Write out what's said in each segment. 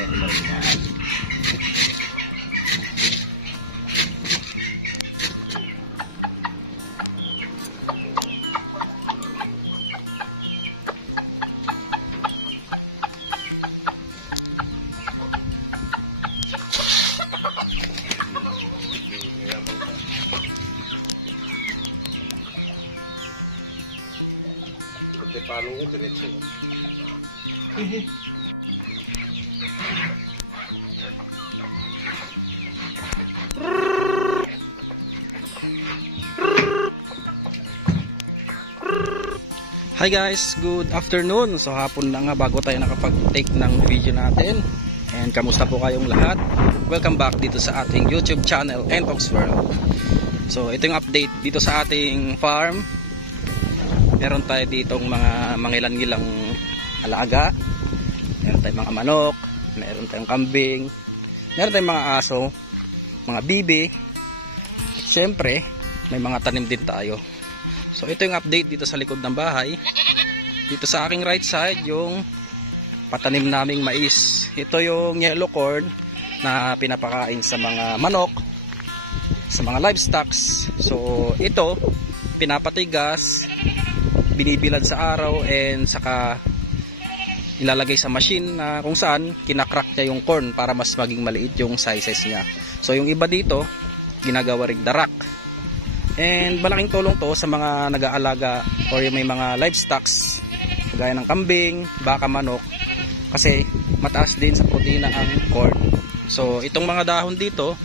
Palo ko diretso. Hi guys, good afternoon. So hapon na nga bago tayo nakapag-take ng video natin. And kamusta po kayong lahat? Welcome back dito sa ating YouTube channel, Entox World. So ito yung update dito sa ating farm. Meron tayo ditong mga mangilan-ngilang alaga. Meron tayong mga manok, meron tayong kambing, meron tayong mga aso, mga bibi. At syempre, may mga tanim din tayo. So ito yung update dito sa likod ng bahay. Dito sa aking right side, yung patanim naming mais. Ito yung yellow corn na pinapakain sa mga manok, sa mga livestock. So ito, pinapatigas, binibilad sa araw, and saka ilalagay sa machine na kung saan kinakrak niya yung corn para mas maging maliit yung sizes niya. So yung iba dito ginagawa ring darak, and malaking tulong to sa mga nag-aalaga or yung may mga livestock kagaya ng kambing, baka, manok, kasi mataas din sa protina ang corn. So itong mga dahon dito,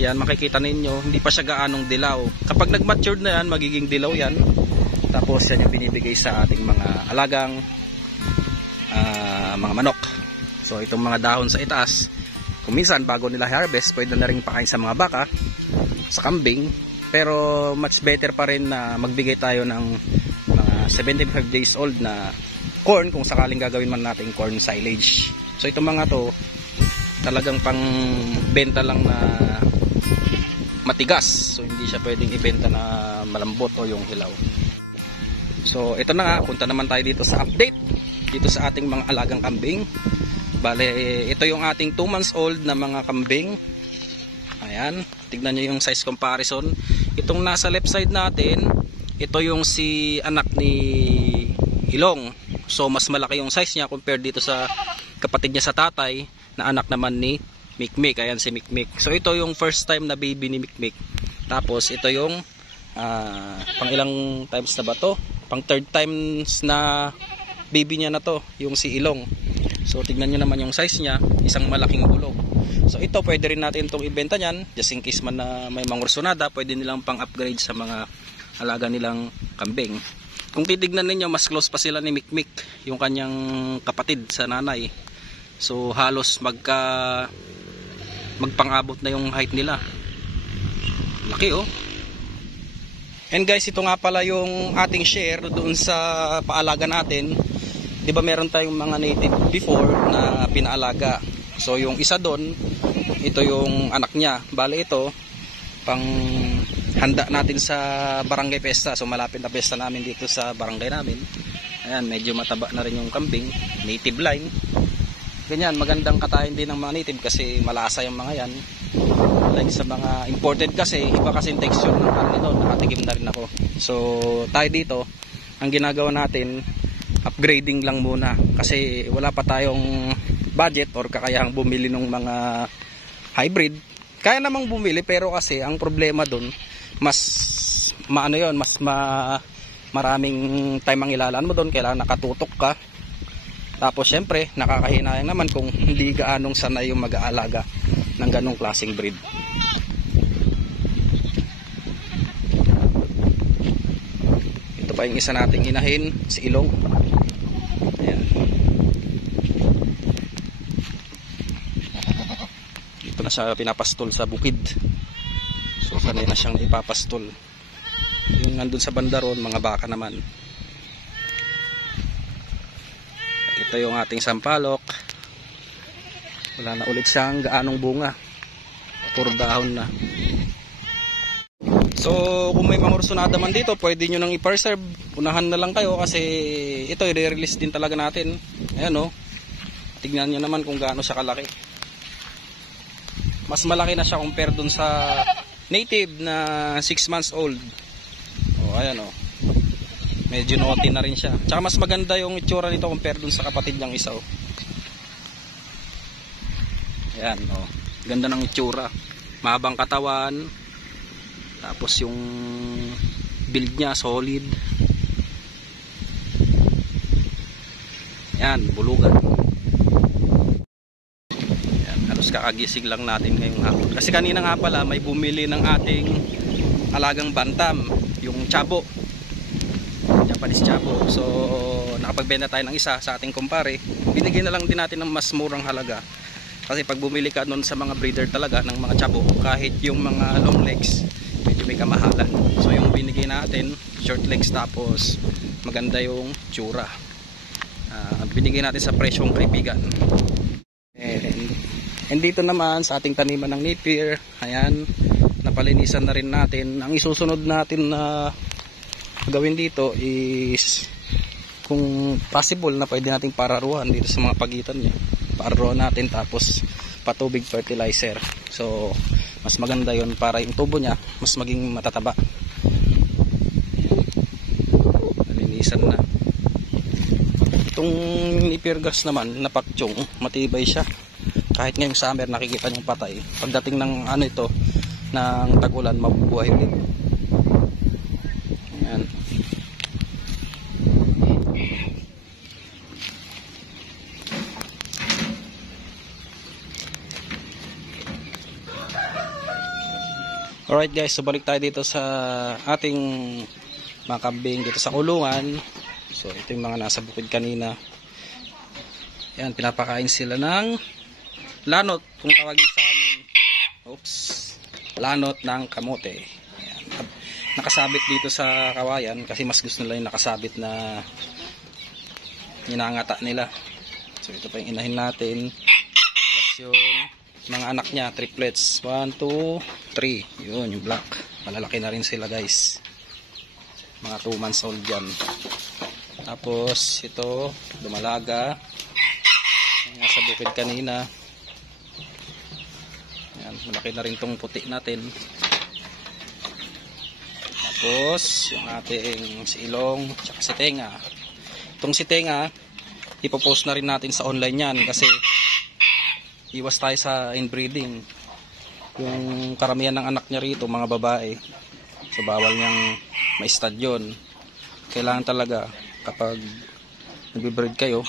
yan makikita ninyo, hindi pa siya gaanong dilaw. Kapag nag-matured na yan, magiging dilaw yan. Tapos yan yung binibigay sa ating mga alagang mga manok. So itong mga dahon sa itaas, kung minsan bago nila harvest, pwede na rin pakain sa mga baka, sa kambing. Pero much better pa rin na magbigay tayo ng mga 75 days old na corn kung sakaling gagawin man natin corn silage. So itong mga to talagang pang benta lang na matigas. So hindi siya pwedeng ibenta na malambot o yung hilaw. So ito na nga, punta naman tayo dito sa update dito sa ating mga alagang kambing. Bale, ito yung ating 2 months old na mga kambing. Ayan, tignan nyo yung size comparison. Itong nasa left side natin, ito yung si anak ni Ilong. So mas malaki yung size niya compared dito sa kapatid niya sa tatay na anak naman ni Mikmik. Ayan si Mikmik. So ito yung first time na baby ni Mikmik. Tapos ito yung pang ilang times na ba to? Pang third times na baby niya na to, yung si Ilong. So tignan nyo naman yung size niya, isang malaking bulog. So ito pwede rin natin itong ibenta niyan, just in case man na may mangursunada, pwede nilang pang upgrade sa mga alaga nilang kambing. Kung titignan ninyo, mas close pa sila ni Mikmik, yung kanyang kapatid sa nanay. So halos magpang-abot na yung height nila. Laki oh. And guys, ito nga pala yung ating share doon sa paalaga natin. Di ba meron tayong mga native before na pinaalaga. So yung isa doon, ito yung anak niya. Bale ito, pang handa natin sa barangay pesta. So malapit na pesta namin dito sa barangay namin. Ayan, medyo mataba na rin yung kambing. Native line. Ganyan, magandang katayin din ng mga native kasi malasa yung mga yan. Like sa mga imported kasi, iba kasi yung texture ng karne doon. Nakatikim na rin ako. So tayo dito, ang ginagawa natin, upgrading lang muna. Kasi wala pa tayong budget or kakayahang bumili ng mga hybrid. Kaya namang bumili pero kasi ang problema doon, mas maraming time ang ilalaan mo doon. Kailangan nakatutok ka. Tapos syempre, nakakahinayang naman kung hindi gaanong sanay yung mag-aalaga ng ganong klaseng breed. Ito pa yung isa nating inahin, si Ilong. Ayan. Dito na siya pinapastol sa bukid. So sanay na siyang ipapastol. Yung nandun sa bandaron, mga baka naman. Ito yung ating sampalok. Wala na ulit siyang gaanong bunga. Puro dahon na. So kung may mangursunada man dito, pwede nyo nang i-preserve. Unahan na lang kayo kasi ito i-release din talaga natin. Ayan o. Tignan nyo naman kung gaano siya kalaki. Mas malaki na siya compare dun sa native na 6 months old. O ayan o. Medyo naughty na rin siya. Tsaka mas maganda yung itsura nito compare dun sa kapatid niyang isa o. Ayan o. Ganda ng itsura. Mahabang katawan. Tapos yung build niya solid. Ayan, bulugan. Halos kakagising lang natin ngayong hapon. Kasi kanina nga pala may bumili ng ating alagang bantam, yung chabo, Japanese chabo. So nakapagbenta tayo ng isa sa ating kumpare. Binigyan na lang din natin ng mas murang halaga. Kasi pag bumili ka nun sa mga breeder talaga ng mga chabo, kahit yung mga long legs, medyo may kamahalan. So yung binigay natin, short legs tapos maganda yung tsura. Binigay natin sa presyong kaibigan. And dito naman sa ating taniman ng napier, ayan, napalinisan na rin natin. Ang isusunod natin na gawin dito is kung possible na pwede nating pararuhan dito sa mga pagitan niya. Pararuhan natin tapos patubig fertilizer. So mas maganda yon para yung tubo niya mas maging matataba. Nalinisan na. Itong napier grass naman na patsyong, matibay siya. Kahit ngayong summer nakikita nyo patay, pagdating ng ano ito ng tag-ulan mabubuhay ulit. Ayan. Alright guys, so balik tayo dito sa ating mga kambing dito sa kulungan. So ito yung mga nasa bukid kanina. Ayan, pinapakain sila ng lanot, kung tawagin sa amin. Oops. Lanot ng kamote. Ayan. Nakasabit dito sa kawayan kasi mas gusto nila yung nakasabit na ninangata nila. So ito pa yung inahin natin. Plus yung mga anak niya, triplets. 1, 2, 3. Yun, yung black. Malalaki na rin sila guys. Mga 2 months old yan. Tapos ito, dumalaga. Yung nasa bukid kanina. Ayan, malaki na rin tong puti natin. Tapos yung ating silong tsaka si tenga. Itong si tenga ipopost na rin natin sa online yan kasi iwas tayo sa inbreeding. Yung karamihan ng anak niya rito mga babae, so bawal niyang ma-stud yun. Kailangan talaga kapag nagbe-breed kayo,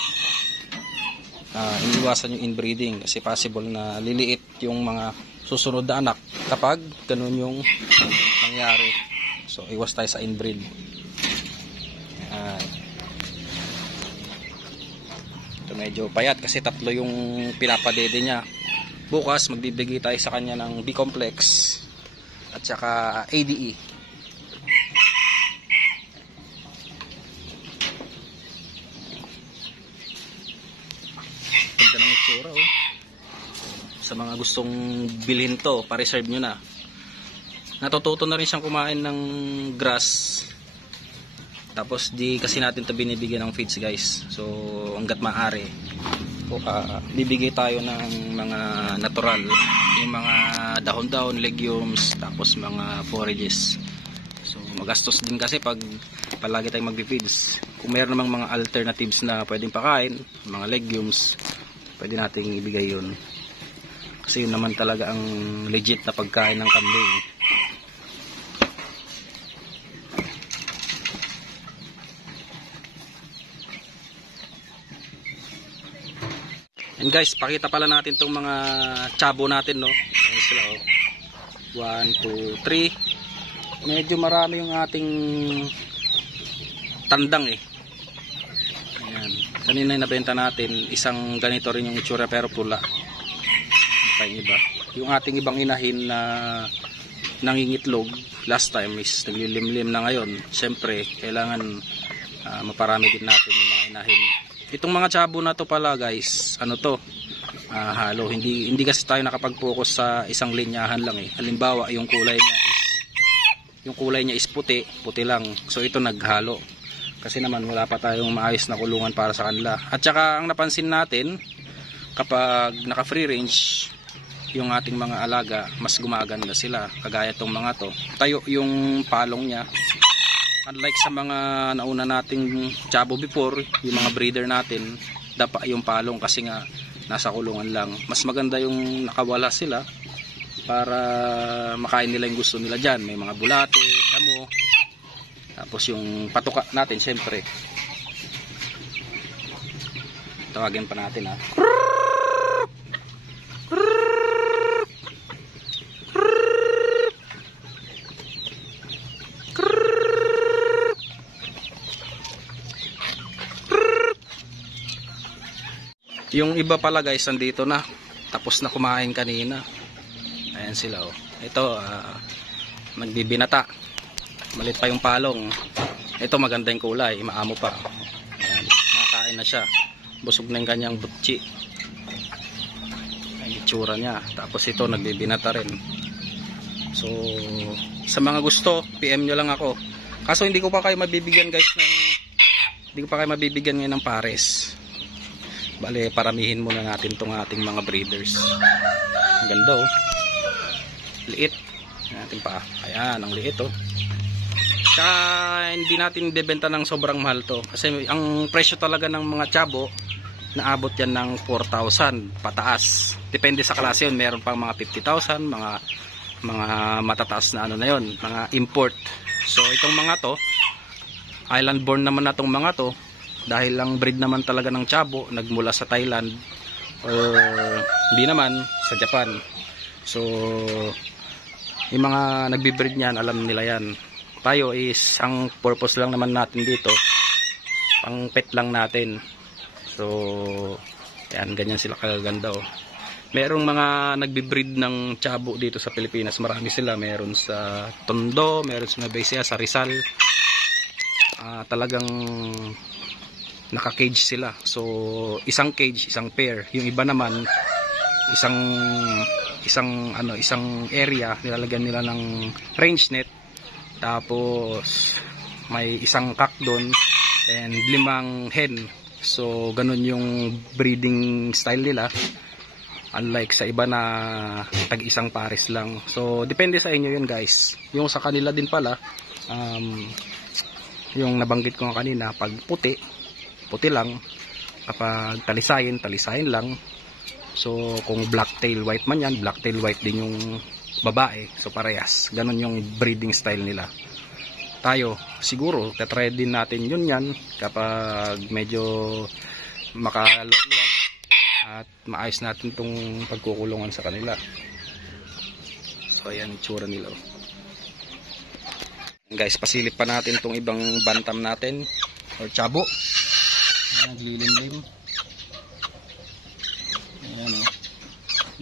iniwasan yung inbreeding kasi possible na liliit yung mga susunod na anak kapag ganun yung nangyari. So iwas tayo sa inbreed. Ito medyo payat kasi 3 yung pinapadede niya. Bukas magbibigay tayo sa kanya ng B-complex at saka ADE. Ganda ng itsura oh. Sa mga gustong bilhin to, pa-reserve nyo na. Natututo na rin siyang kumain ng grass. Tapos di kasi natin ito binibigyan ng feeds guys. So hanggat maaari bibigay tayo ng mga natural, yung mga dahon-dahon, legumes, tapos mga forages. So magastos din kasi pag palagi tayong magbi-feeds. Kung mayroon namang mga alternatives na pwedeng pakain, mga legumes, pwede nating ibigay yun. Kasi yun naman talaga ang legit na pagkain ng kambing. And guys, pakita pala natin itong mga chabo natin, no? Ayan sila, oh. 1, 2, 3. Medyo marami yung ating tandang, eh. Ayan. Kanina yung nabenta natin, isang ganito rin yung itsura pero pula. Pa yung iba. Yung ating ibang inahin na nangingitlog last time is naglilimlim na ngayon. Siyempre, kailangan maparami din natin yung mga inahin. Itong mga chabo na to pala guys, ano to? Halo. Hindi kasi tayo nakapag-focus sa isang linyahan lang eh. Halimbawa, yung kulay niya is puti lang. So ito naghalo. Kasi naman wala pa tayong maayos na kulungan para sa kanila. At saka ang napansin natin, kapag naka free range yung ating mga alaga, mas gumaganda sila. Kagaya tong mga to, tayo yung palong niya. Unlike sa mga nauna nating chabo before, yung mga breeder natin, dapa yung palong kasi nga nasa kulungan lang. Mas maganda yung nakawala sila para makain nila yung gusto nila dyan. May mga bulate, damo, tapos yung patuka natin syempre. Tawagin pa natin ha. Yung iba pala guys, nandito na. Tapos na kumain kanina. Ayan sila oh. Ito, nagbibinata. Malit pa yung palong. Ito maganda yung kulay, maamo pa. Ayan, makakain na siya. Busog na yung kanyang butchi. Ayan yung itsura niya. Tapos ito, nagbibinata rin. So, sa mga gusto, PM nyo lang ako. Kaso hindi ko pa kayo mabibigyan guys ng... Hindi ko pa kayo mabibigyan ngayon ng pares. Bale, paramihin muna natin tong ating mga breeders. Ang ganda oh. Liit. Natin pa. Ayan, ang liit oh. Tsaka hindi natin debenta ng sobrang mahal to. Kasi ang presyo talaga ng mga chabo, naabot yan ng 4,000 pataas. Depende sa klase yun. Meron pang mga 50,000, mga matataas na ano na yun, mga import. So itong mga to, island born naman na tong mga to. Dahil lang breed naman talaga ng chabo, nagmula sa Thailand or hindi naman sa Japan. So yung mga nagbi-breed niyan, alam nila yan. Tayo is ang purpose lang naman natin dito, pang pet lang natin. So yan, ganyan sila kaganda oh. Merong mga nagbi-breed ng chabo dito sa Pilipinas, marami sila. Meron sa Tondo, meron sa Nueva Ecija, sa Rizal. Talagang naka-cage sila. So, isang cage, isang pair. Yung iba naman, isang area, nilalagyan nila ng range net. Tapos, may isang cock doon and 5 hen. So, ganun yung breeding style nila. Unlike sa iba na tag-isang pares lang. So, depende sa inyo yun guys. Yung sa kanila din pala, yung nabanggit ko kanina, pag puti lang, kapag talisayin lang. So kung blacktail white man yan, blacktail white din yung babae, so parehas, ganun yung breeding style nila. Tayo siguro tatry din natin yun yan kapag medyo makaluwag at maayos natin tong pagkukulungan sa kanila. So ayan itsura nila guys. Pasilip pa natin tong ibang bantam natin or chabo. Naglilimlim. Ayan o.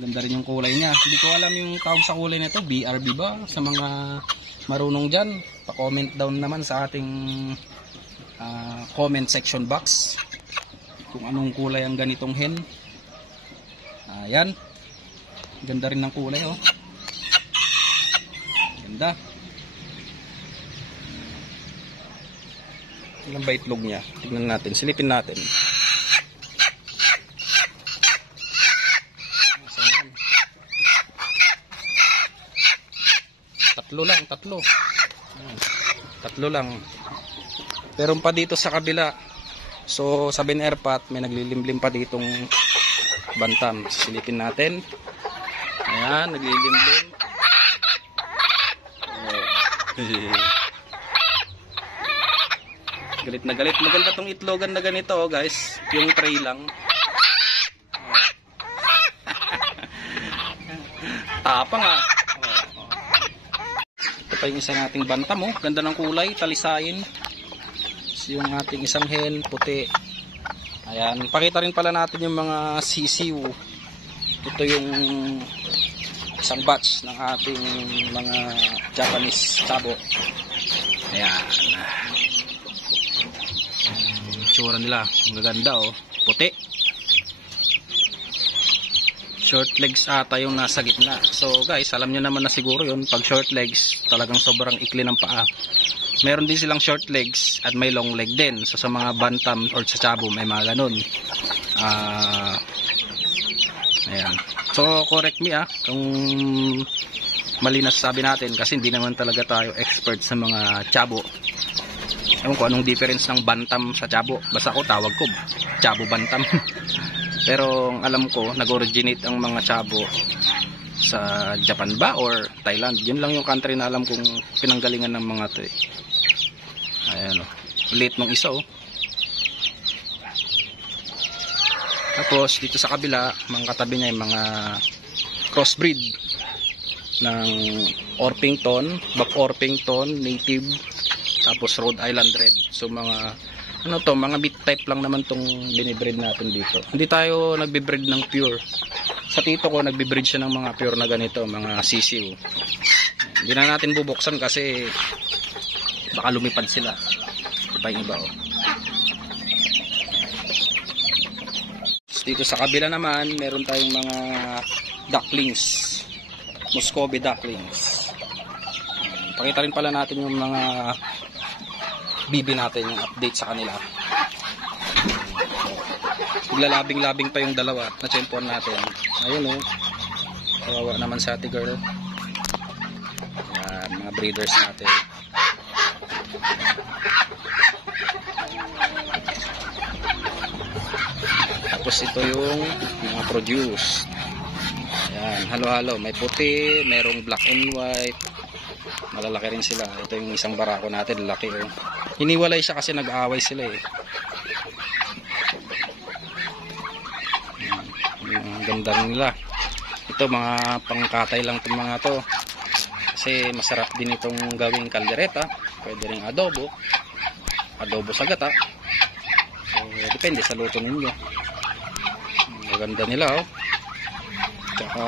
Ganda rin yung kulay niya. Hindi ko alam yung tawag sa kulay nito. BRB ba? Sa mga marunong dyan, pa-comment down naman sa ating comment section box kung anong kulay ang ganitong hen. Ayan. Ganda rin ng kulay o. Ganda. Ilan ba itlog niya? Tignan natin. Silipin natin. Tatlo. Tatlo lang. Meron pa dito sa kabila. So sa Ben Airpat may naglilimlim pa ditong bantam. Silipin natin. Ayan, naglilimlim. Galit na galit. Maganda tong itlogan na ganito oh, guys. Yung tray lang. Tapang ah. Ito pa yung isa nating bantam oh. Ganda ng kulay, talisayin. Yung ating isang hen, puti. Ayan, pakita rin pala natin yung mga sisiw. Ito yung isang batch ng ating mga Japanese chabo. Ayan. Tsura nila, ang ganda oh, puti. Short legs ata yung nasa gitna. So guys, alam nyo naman na siguro yun, pag short legs, talagang sobrang ikli ng paa. Meron din silang short legs at may long leg din. So sa mga bantam or sa chabo may mga ganun. Ayan. So correct me kung mali na sabi natin, kasi hindi naman talaga tayo expert sa mga tiyabo. Ewan ko anong difference ng bantam sa tiyabo. Basta ako tawag ko tiyabo bantam. Pero alam ko nag-originate ang mga tiyabo sa Japan ba or Thailand. Yun lang yung country na alam kong pinanggalingan ng mga to Ayan late nung isa Tapos dito sa kabila, mga katabi niya yung mga crossbreed ng Orpington, Buck Orpington, native, tapos Rhode Island Red. So mga mga meat type lang naman tong binibreed natin dito. Hindi tayo nagbe-breed ng pure. Sa tito ko nagbe-breed siya ng mga pure na ganito, mga sisiw. Hindi na natin bubuksan kasi baka lumipad sila. Ito yung iba Dito sa kabila naman, meron tayong mga ducklings, Muscovy ducklings. Pakita rin pala natin yung mga bibi natin, yung update sa kanila. Naglalabing-labing pa yung dalawa na tsempuan natin. Ayun kawawa naman sa ate girl. Yan, mga breeders natin. Tapos ito yung mga produce. Ayan, halo-halo. May puti, merong black and white. Malalaki rin sila. Ito yung isang barako natin, laki Hiniwalay siya kasi nag-aaway sila Ang ganda nila. Ito mga pangkatay lang itong mga to. Kasi masarap din itong gawing kaldereta. Pwede rin adobo. Adobo sa gata. So, depende sa luto ninyo. Ganda nila Tsaka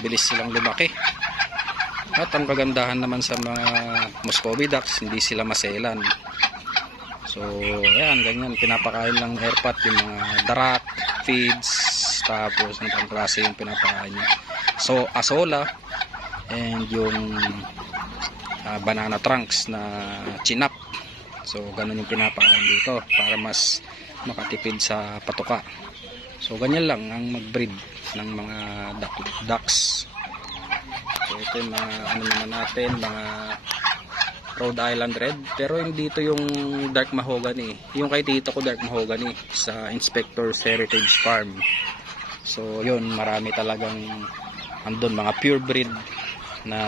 bilis silang lumaki. At ang kagandahan naman sa mga Muscovy ducks, hindi sila maselan. So ayan, ganyan pinapakain lang airpot yung mga darat, feeds, tapos ang klase yung pinapakain niya. So asola and yung banana trunks na chinap. So ganun yung pinapakain dito para mas makatipid sa patuka. So ganyan lang ang mag-breed ng mga ducks. So ito yung mga naman natin, mga Rhode Island Red, pero hindi ito yung dark mahogany. Yung kay tito ko dark mahogany sa Inspector's Heritage Farm. So yun, marami talagang andun mga pure breed na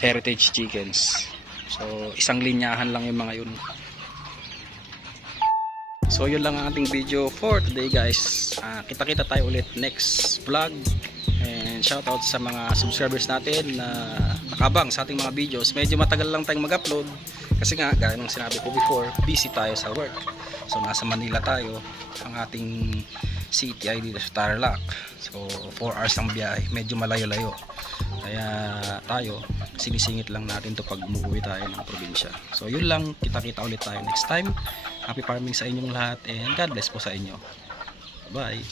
heritage chickens. So isang linyahan lang yung mga yun. So yun lang ang ating video for today guys. Kita-kita tayo ulit next vlog. And shoutout sa mga subscribers natin na nakabang sa ating mga videos. Medyo matagal lang tayong mag-upload kasi nga gaya ng sinabi ko before, busy tayo sa work. So nasa Manila tayo. Ang ating city ay dito sa Tarlac. So 4 hours ang biyahe, medyo malayo-layo. Kaya tayo sinisingit lang natin to pag umuwi tayo ng probinsya. So yun lang, kita-kita ulit tayo next time. Happy farming sa inyong lahat and God bless po sa inyo. Bye.